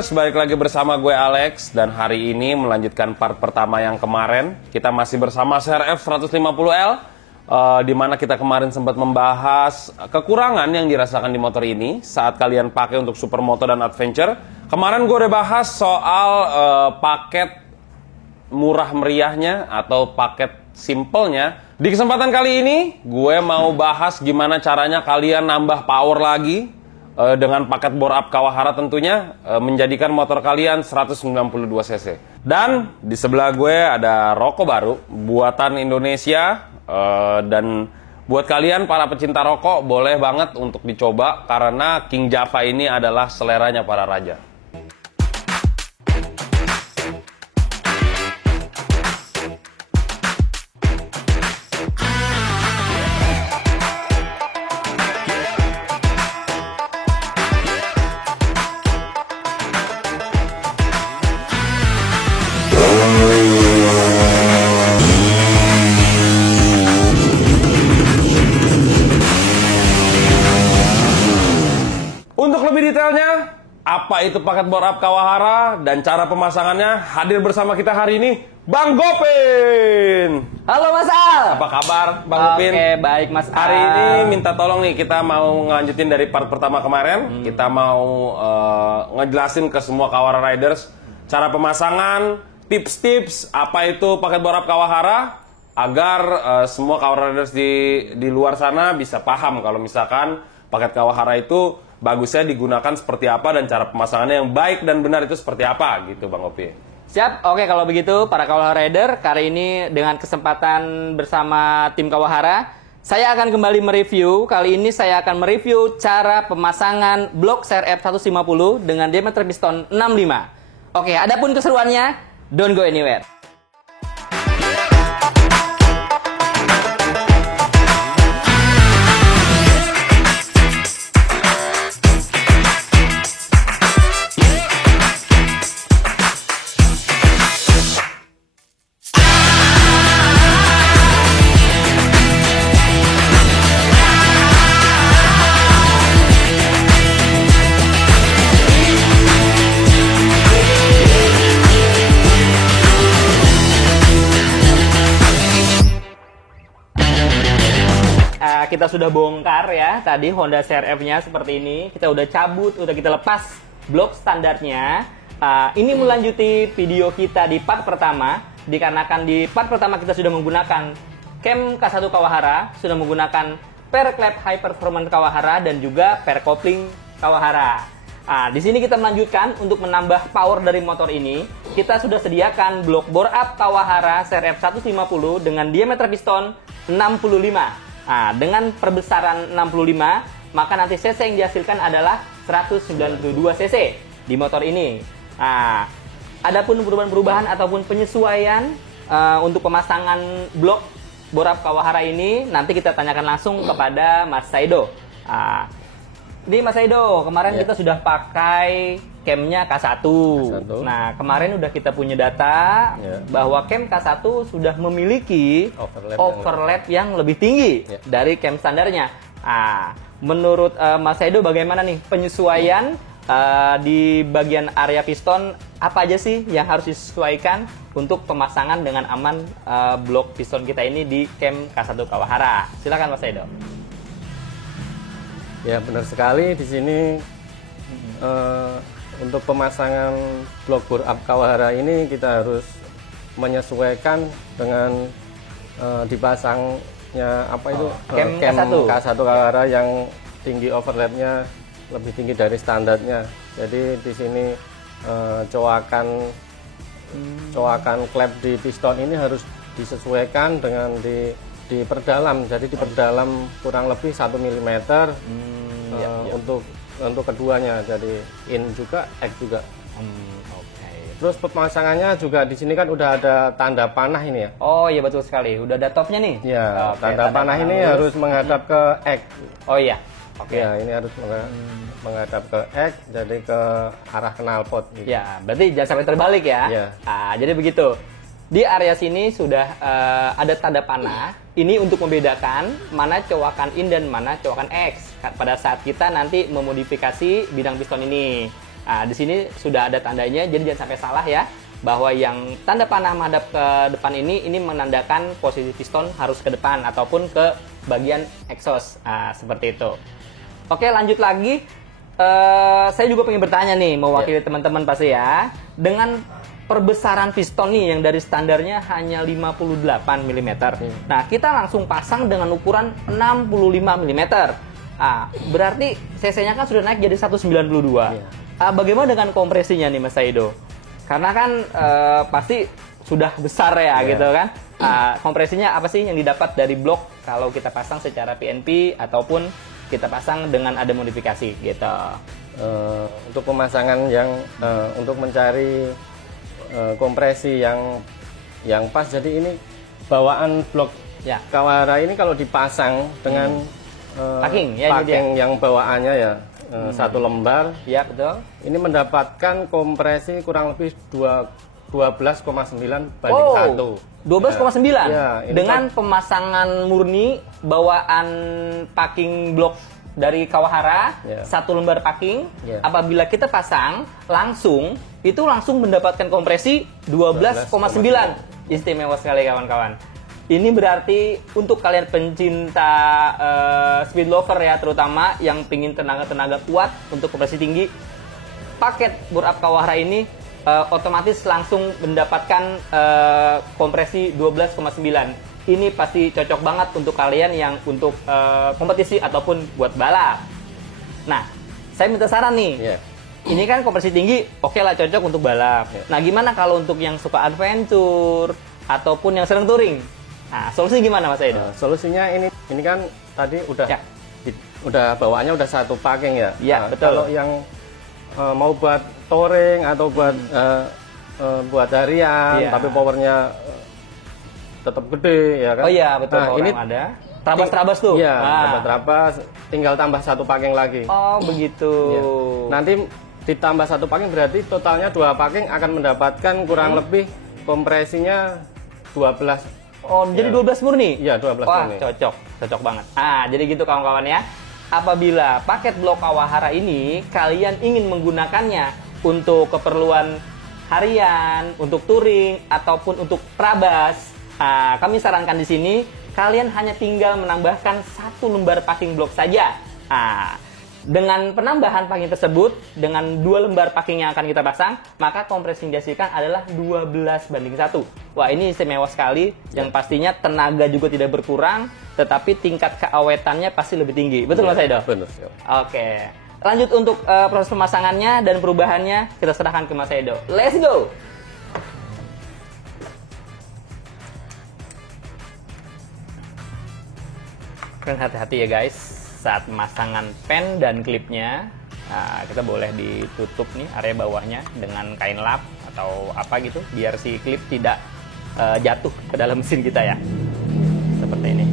Riders, balik lagi bersama gue Alex. Dan hari ini melanjutkan part pertama yang kemarin. Kita masih bersama CRF 150L, di mana kita kemarin sempat membahas kekurangan yang dirasakan di motor ini saat kalian pakai untuk supermoto dan adventure. Kemarin gue udah bahas soal paket murah meriahnya atau paket simpelnya. Di kesempatan kali ini, gue mau bahas gimana caranya kalian nambah power lagi dengan paket bore up Kawahara tentunya, menjadikan motor kalian 192 cc. Dan di sebelah gue ada rokok baru buatan Indonesia, dan buat kalian para pecinta rokok boleh banget untuk dicoba karena King Java ini adalah seleranya para raja. Untuk lebih detailnya, apa itu paket bore up Kawahara dan cara pemasangannya, hadir bersama kita hari ini Bang Gopin. Halo Mas Al. Apa kabar Bang Gopin? Oke, baik Mas Al. Hari ini minta tolong nih, kita mau ngelanjutin dari part pertama kemarin. Kita mau ngejelasin ke semua Kawahara Riders cara pemasangan, tips-tips apa itu paket bore up Kawahara, agar semua Kawahara Riders di luar sana bisa paham kalau misalkan paket Kawahara itu bagusnya digunakan seperti apa dan cara pemasangannya yang baik dan benar itu seperti apa gitu Bang Opi. Siap, oke kalau begitu para Kawahara Rider, kali ini dengan kesempatan bersama tim Kawahara, saya akan kembali mereview. Kali ini saya akan mereview cara pemasangan blok CRF 150 dengan diameter piston 65. Oke, adapun keseruannya, don't go anywhere. Kita sudah bongkar ya tadi Honda CRF-nya seperti ini. Kita udah cabut, udah kita lepas blok standarnya. Ini melanjuti video kita di part pertama, dikarenakan di part pertama kita sudah menggunakan cam K1 Kawahara, sudah menggunakan per clap high performance Kawahara dan juga per coupling Kawahara. Di sini kita melanjutkan untuk menambah power dari motor ini. Kita sudah sediakan blok bore up Kawahara CRF 150 dengan diameter piston 65. Dengan perbesaran 65, maka nanti cc yang dihasilkan adalah 192 cc di motor ini. Adapun perubahan-perubahan ataupun penyesuaian untuk pemasangan blok bore up Kawahara ini nanti kita tanyakan langsung kepada Mas Saido. Ini Mas Saido, kemarin kita sudah pakai camnya K1. Nah, kemarin udah kita punya data bahwa cam K1 sudah memiliki overlap yang lebih tinggi dari cam standarnya. Menurut Mas Saido bagaimana nih penyesuaian di bagian area piston, apa aja sih yang harus disesuaikan untuk pemasangan dengan aman blok piston kita ini di cam K1 Kawahara? Silakan Mas Saido. Ya benar sekali, di sini untuk pemasangan blok bore up Kawahara ini kita harus menyesuaikan dengan dipasangnya apa itu cam K1 Kawahara yang tinggi overlapnya lebih tinggi dari standarnya. Jadi di sini coakan klep di piston ini harus disesuaikan dengan diperdalam, jadi diperdalam kurang lebih 1 mm untuk keduanya, jadi in juga, X juga. Terus pemasangannya juga di sini kan udah ada tanda panah ini ya. Oh iya betul sekali, udah ada topnya nih. Ya, tanda panah ini harus menghadap ke X. Oh iya. Ya, ini harus menghadap ke X, jadi ke arah knalpot. Gitu. Ya, berarti jangan sampai terbalik ya. Jadi begitu. Di area sini sudah ada tanda panah. Ini untuk membedakan mana cowakan in dan mana cowakan X pada saat kita nanti memodifikasi bidang piston ini. Nah, di sini sudah ada tandanya, jadi jangan sampai salah ya, bahwa yang tanda panah menghadap ke depan ini menandakan posisi piston harus ke depan ataupun ke bagian exhaust. Nah, seperti itu. Oke, lanjut lagi. Saya juga pengen bertanya nih, mewakili teman-teman pasti ya. Dengan perbesaran piston nih yang dari standarnya hanya 58 mm. Nah, kita langsung pasang dengan ukuran 65 mm. Nah, berarti cc-nya kan sudah naik jadi 192. Bagaimana dengan kompresinya nih Mas Saido? Karena kan pasti sudah besar ya gitu kan. Kompresinya apa sih yang didapat dari blok kalau kita pasang secara PNP ataupun kita pasang dengan ada modifikasi gitu? Untuk pemasangan yang untuk mencari kompresi yang pas, jadi ini bawaan blok Kawahara ini kalau dipasang dengan packing yang bawaannya ya satu lembar, ya betul. Ini mendapatkan kompresi kurang lebih 12,9 banding 1. 12,9 ya, dengan pemasangan murni bawaan packing blok dari Kawahara, satu lembar packing. Apabila kita pasang langsung, itu langsung mendapatkan kompresi 12,9. Istimewa sekali kawan-kawan. Ini berarti untuk kalian pencinta speed lover ya, terutama yang pingin tenaga-tenaga kuat untuk kompresi tinggi, paket bore up Kawahara ini otomatis langsung mendapatkan kompresi 12,9. Ini pasti cocok banget untuk kalian yang untuk kompetisi ataupun buat balap. Nah, saya minta saran nih. Ini kan kompresi tinggi, oke lah cocok untuk balap. Nah, gimana kalau untuk yang suka adventure ataupun yang sering touring? Nah, solusinya gimana Mas Edo? Solusinya ini kan tadi udah bawaannya udah satu packing ya. Iya, betul. Kalau yang mau buat touring atau buat harian, tapi powernya tetap gede ya kan. Oh iya, betul. Nah, ini ada trabas-trabas tuh. Iya, trabas-trabas, tinggal tambah satu packing lagi. Oh, begitu. Ya. Nanti ditambah satu packing berarti totalnya 2 packing akan mendapatkan kurang lebih kompresinya 12. Oh, jadi 12 murni? Iya, 12 murni. Wah, cocok banget. Jadi gitu kawan-kawan ya. Apabila paket blok Kawahara ini kalian ingin menggunakannya untuk keperluan harian, untuk touring ataupun untuk prabas, kami sarankan di sini kalian hanya tinggal menambahkan 1 lembar packing blok saja. Dengan penambahan packing tersebut, dengan 2 lembar packing yang akan kita pasang, maka kompresi yang dihasilkan adalah 12:1. Wah, ini istimewa sekali, yang pastinya tenaga juga tidak berkurang, tetapi tingkat keawetannya pasti lebih tinggi. Betul Mas Edo? Betul. Oke. Lanjut untuk proses pemasangannya dan perubahannya, kita serahkan ke Mas Edo. Let's go! Hati-hati ya guys, saat pemasangan pen dan klipnya, kita boleh ditutup nih area bawahnya dengan kain lap atau apa gitu, biar si klip tidak jatuh ke dalam mesin kita ya. Seperti ini.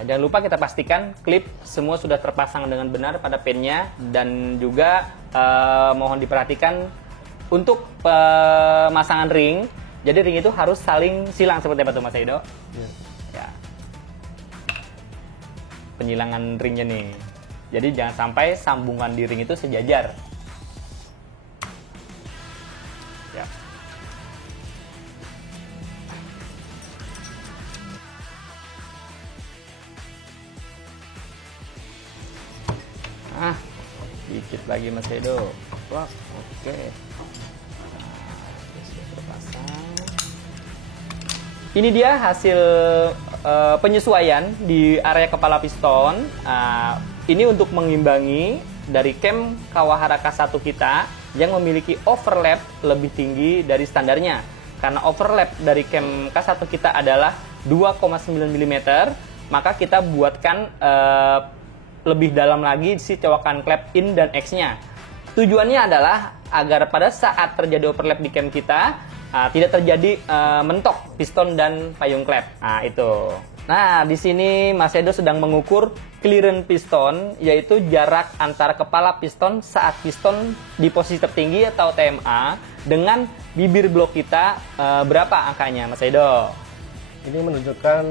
Jangan lupa kita pastikan klip semua sudah terpasang dengan benar pada pennya, dan juga mohon diperhatikan untuk pemasangan ring. Jadi ring itu harus saling silang seperti apa tuh Mas Edo? Ya. Penyilangan ringnya nih. Jadi jangan sampai sambungan di ring itu sejajar. Ya. Dikit lagi Mas Edo. Wah, oke. Sudah terpasang. Ini dia hasil penyesuaian di area kepala piston. Ini untuk mengimbangi dari cam Kawahara K1 kita yang memiliki overlap lebih tinggi dari standarnya. Karena overlap dari cam K1 kita adalah 2,9 mm, maka kita buatkan lebih dalam lagi si cowakan klep in dan X-nya. Tujuannya adalah agar pada saat terjadi overlap di cam kita tidak terjadi mentok piston dan payung klep. Itu. Nah, di sini Mas Edo sedang mengukur clearance piston, yaitu jarak antara kepala piston saat piston di posisi tertinggi atau TMA dengan bibir blok kita, berapa angkanya, Mas Edo? Ini menunjukkan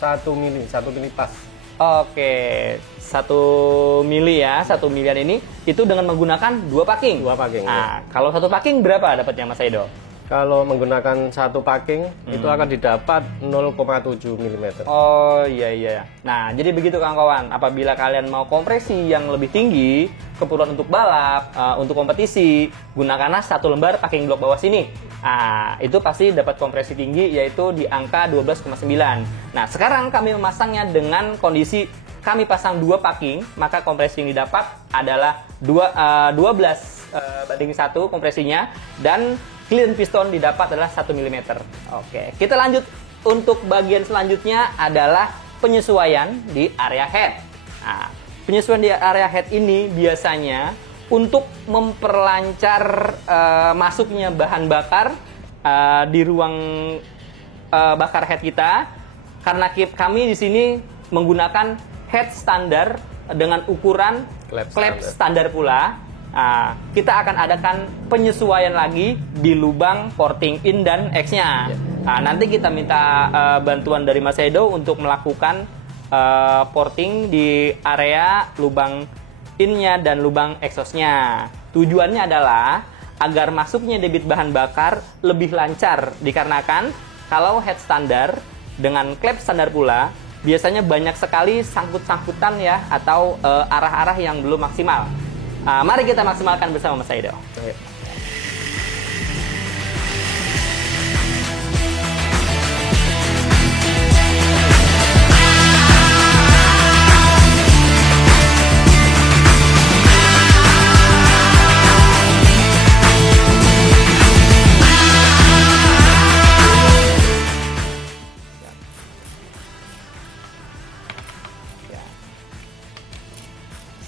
1 mili pas. Oke, 1 mili ya, 1 milian ini itu dengan menggunakan 2 packing. 2 packing. Nah, kalau 1 packing berapa dapatnya, Mas Edo? Kalau menggunakan 1 packing itu akan didapat 0,7 mm. Oh iya. Nah, jadi begitu kawan-kawan. Apabila kalian mau kompresi yang lebih tinggi, keperluan untuk balap, untuk kompetisi, gunakanlah 1 lembar packing blok bawah sini. Nah, itu pasti dapat kompresi tinggi, yaitu di angka 12,9. Nah, sekarang kami memasangnya dengan kondisi kami pasang 2 packing, maka kompresi yang didapat adalah 12/1 kompresinya, dan clearance piston didapat adalah 1 mm. Oke, kita lanjut. Untuk bagian selanjutnya adalah penyesuaian di area head. Nah, penyesuaian di area head ini biasanya untuk memperlancar masuknya bahan bakar di ruang bakar head kita, karena kami di sini menggunakan head standar dengan ukuran klep standar pula. Nah, kita akan adakan penyesuaian lagi di lubang porting in dan X-nya. Nah, nanti kita minta bantuan dari Mas Edo untuk melakukan porting di area lubang in-nya dan lubang exhaust-nya. Tujuannya adalah agar masuknya debit bahan bakar lebih lancar, dikarenakan kalau head standar dengan klep standar pula biasanya banyak sekali sangkut-sangkutan ya, atau arah-arah yang belum maksimal. Mari kita maksimalkan bersama Mas Edo.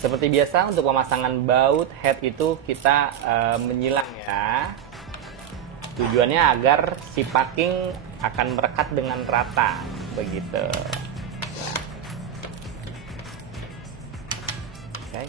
Seperti biasa untuk pemasangan baut head itu kita menyilang ya. Tujuannya agar si packing akan merekat dengan rata begitu. Oke.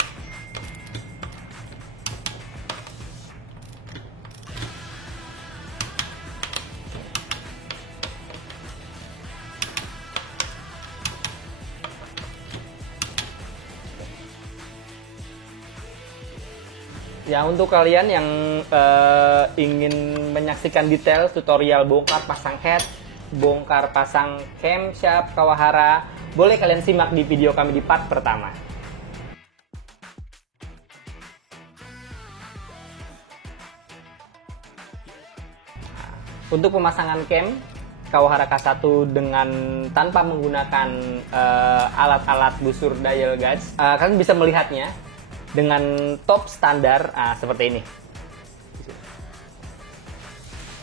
Ya, untuk kalian yang ingin menyaksikan detail tutorial bongkar pasang head, bongkar pasang camshaft Kawahara, boleh kalian simak di video kami di part pertama. Untuk pemasangan cam Kawahara K1 dengan tanpa menggunakan alat-alat busur dial gauge, kalian bisa melihatnya dengan top standar seperti ini.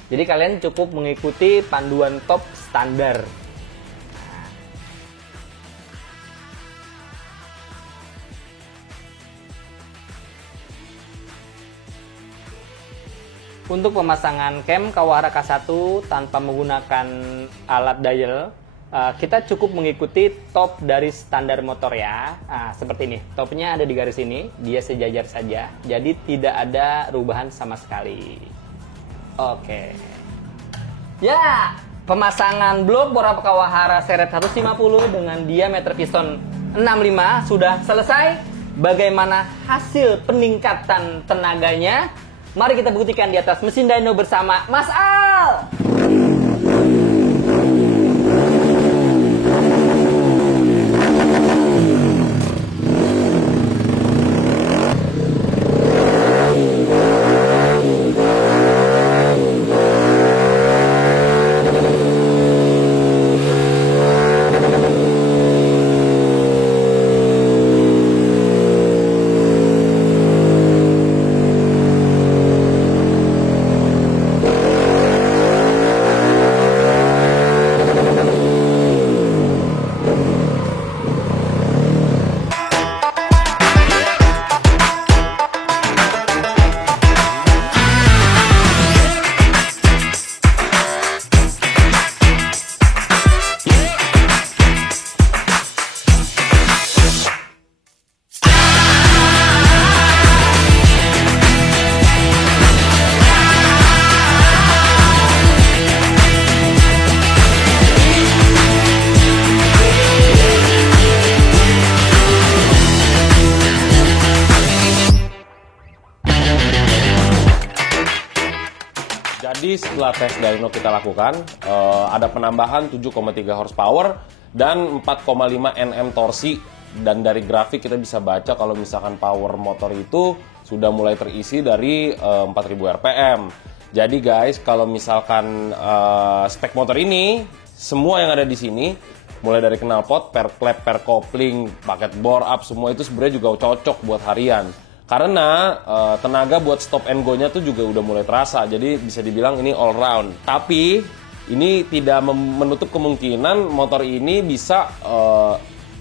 Jadi kalian cukup mengikuti panduan top standar. Untuk pemasangan cam Kawahara K1 tanpa menggunakan alat dial, kita cukup mengikuti top dari standar motor ya. Seperti ini, topnya ada di garis ini, dia sejajar saja, jadi tidak ada perubahan sama sekali. Oke. Ya, pemasangan blok bor Kawahara seret 150 dengan diameter piston 65 sudah selesai. Bagaimana hasil peningkatan tenaganya? Mari kita buktikan di atas mesin dyno bersama Mas Al. setelah tes dyno kita lakukan, ada penambahan 7,3 horsepower dan 4,5 Nm torsi. Dan dari grafik kita bisa baca kalau misalkan power motor itu sudah mulai terisi dari 4000 rpm. Jadi guys, kalau misalkan spek motor ini, semua yang ada di sini, mulai dari knalpot, per klep, per kopling, paket bore up, semua itu sebenarnya juga cocok buat harian. Karena tenaga buat stop and go-nya tuh juga udah mulai terasa, jadi bisa dibilang ini all round. Tapi ini tidak menutup kemungkinan motor ini bisa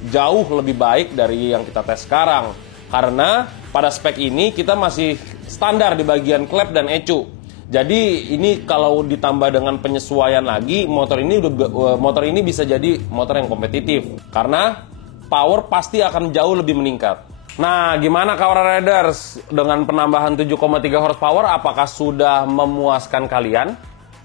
jauh lebih baik dari yang kita tes sekarang. Karena pada spek ini kita masih standar di bagian klep dan ecu. Jadi ini kalau ditambah dengan penyesuaian lagi, motor ini bisa jadi motor yang kompetitif. Karena power pasti akan jauh lebih meningkat. Nah, gimana Kawra Riders? Dengan penambahan 7,3 horsepower, apakah sudah memuaskan kalian?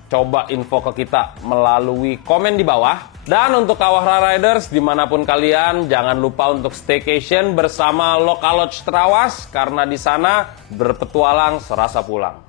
Coba info ke kita melalui komen di bawah. Dan untuk Kawra Riders, dimanapun kalian, jangan lupa untuk staycation bersama Lokal Lodge Trawas, karena di sana berpetualang serasa pulang.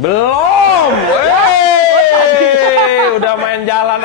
Belum, udah main jalan